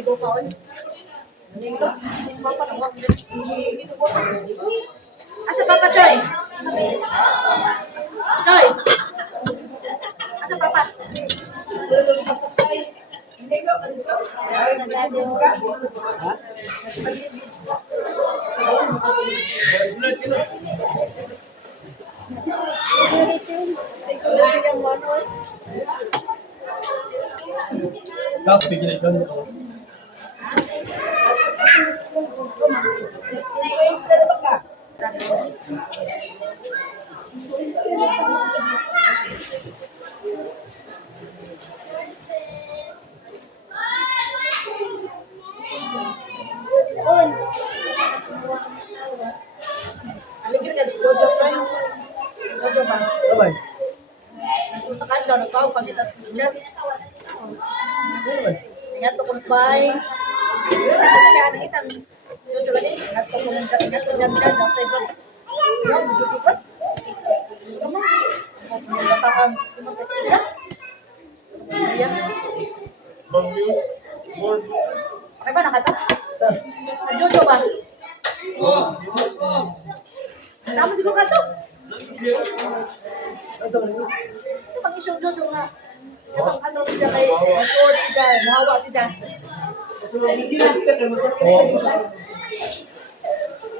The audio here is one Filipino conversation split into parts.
Naligo ka, oy. Naligo? Papa, nawag. Asa Papa, Choy? Choy? Asa Papa? Naligo, naligo. Naligo ka? Ha? Kape gina ikaw nito. Aligid ka, Jojo Choy. Jojo ba? Sabay. Susakan ka, nagpawag pagkitas ko siya. Sabay. Ingat ko kung sabay. Tapos kaya nakitang Jojo lagi. Ingat ko kung ingat ko dyan dyan. Dapat ito. Yan, Jojo ba? Naman. Nagtatakang kumagkas ko yan. Yan. Okay ba, nakata? Sir. Jojo ba? Naman siguro ka to. Ano sa mga? Ito pang isyong Jojo nga. Kasang ano sila kay short sila, nahawa sila.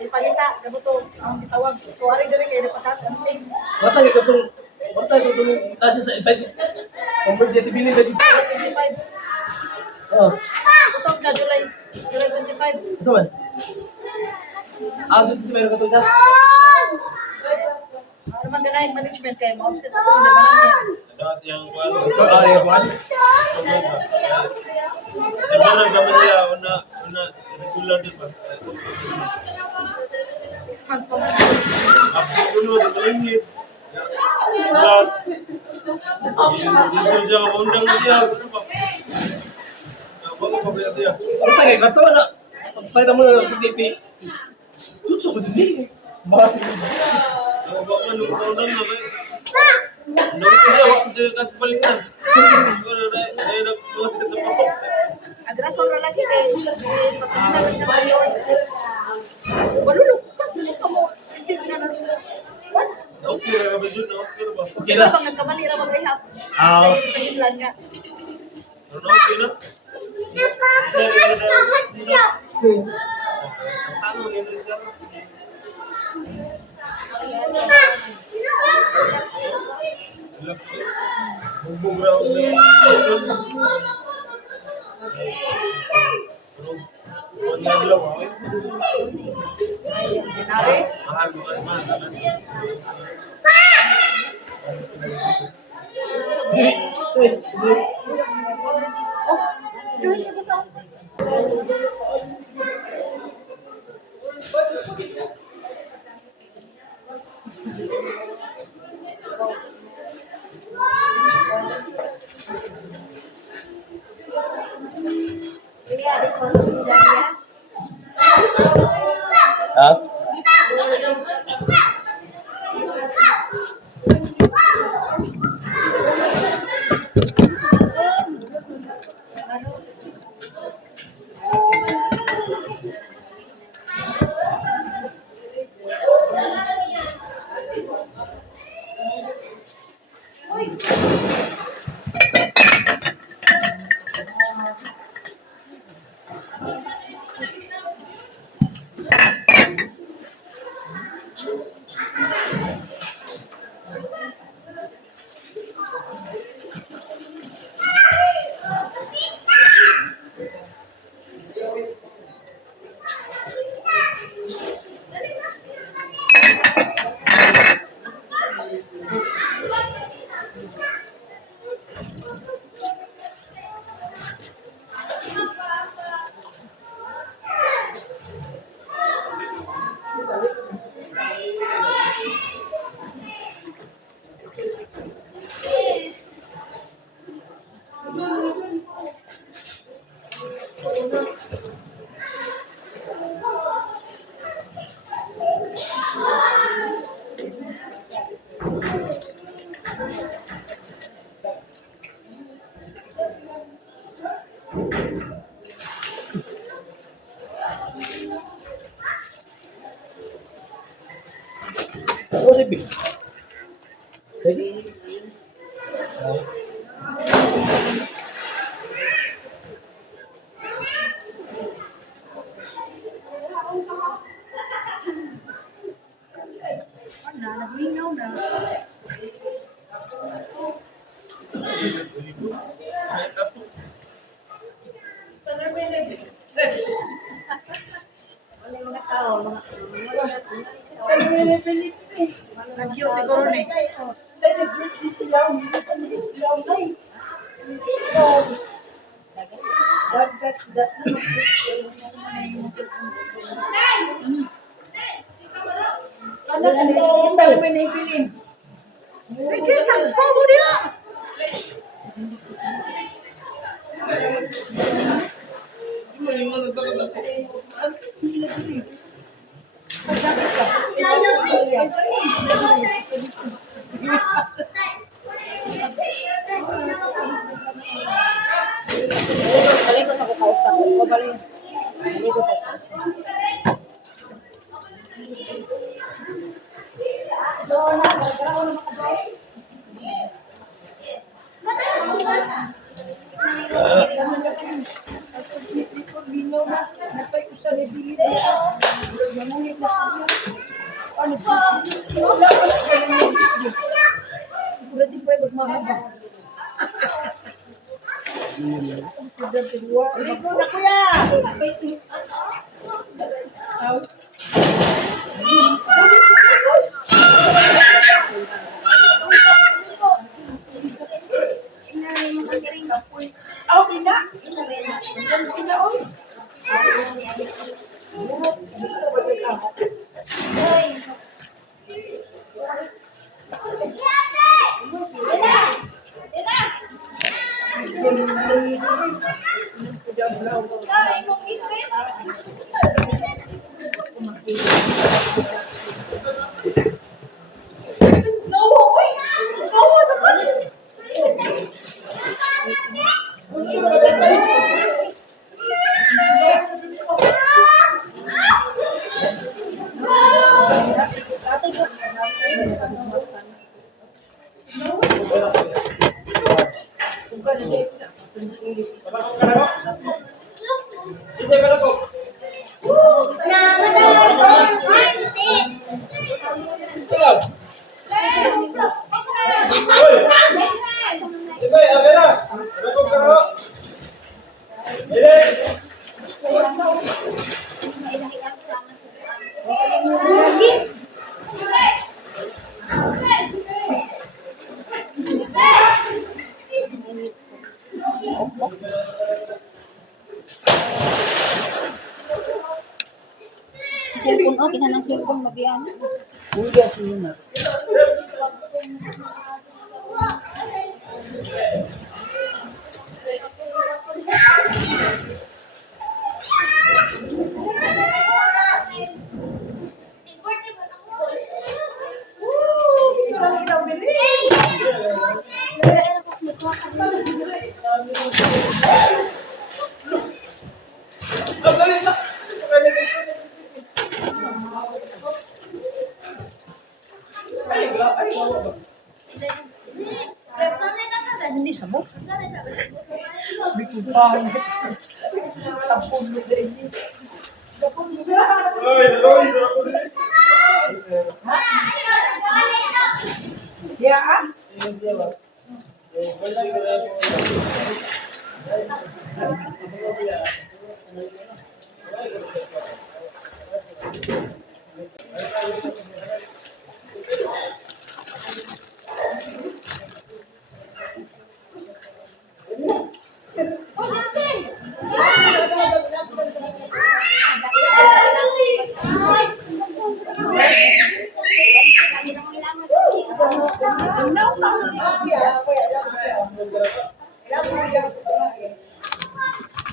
May palita, gabuto, ang bitawag. Kuwari doon kayo napatas, ang ting. Batang ito itong kasi sa iPad. Convert dito bilhin dito. 25. Oh. Ito na July 25. Asa man? Dito meron ka to dyan. Ano man ganay management kayo, ma-offset ako ng naman Yang kuan. Ito, yung buwan. Sebenarnya kami dia una regular di ba. 6 months pa man. Update dulu ini. Plus. Dito siya undang dia. Bago pa ba dia? Batang eh, kato na. Pagpalitan mo na ng PDP. Tutso ko din. Bahas ito. Bago man undang na kay. Nung dia waktu kat balikan. Ay nagbuhat ka pa. Agrason na lagi kay pasina lang na mga shorts. Balulok pa, ka mo. Insist na lang. What? Okay ra ba jud? Okay ra ba? Okay na. Pag nagkamali ra mag-rehab. Ah. Sa inland nga. Ano okay na? Tanong ni siya. Bubugraw ni Jason. Pagladlaw ay. Dinari. Mahal mo man. Sige. Oh, join ka ba sa Ha? Lipi. Ready? Ano, nagmingaw na. Wala yung mga tao, Nag-queue siguro ni. Sige, nagpago niya. Maliwan na talaga. Balik ko sa kukausap. Balik ko sa kukausap. Cellphone, okay na ng cellphone, mabiyan. Uya siya na. Hindi sabot. Bikupan. Sapon mo din. Ya.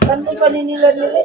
Ano pa nila nila?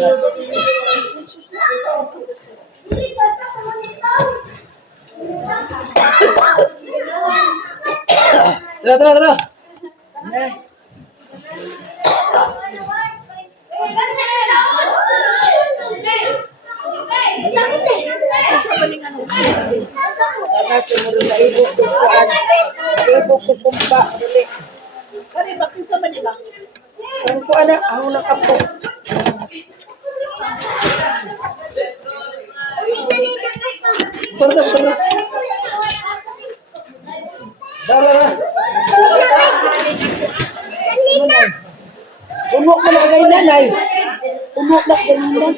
Tara, tara, tara. Ibo ko sumpa dili. Kari bakit sa Manila? Ang ko ana ako nakapo. Tara, tara, tara. Tara, tara. Puno ko na kay nanay. Puno na kay nanay.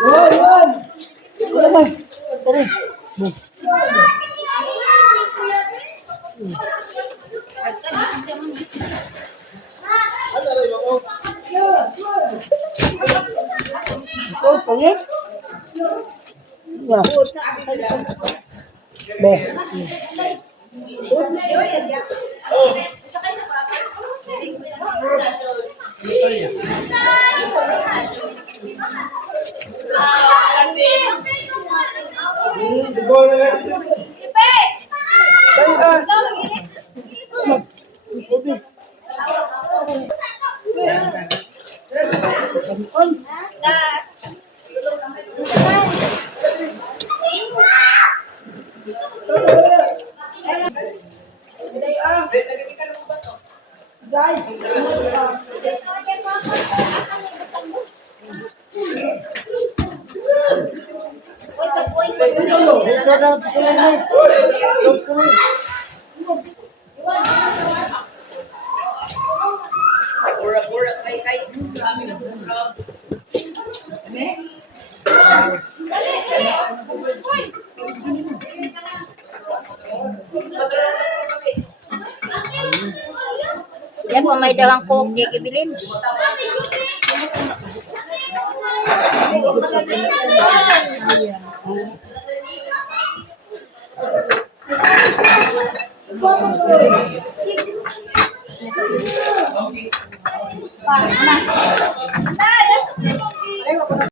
Yan, yan. Wala ba? Tara. Ito, pangit. Ya. Be. Isa na tuloy na. Subscribe. Yan po may dawang coke, di kibilin.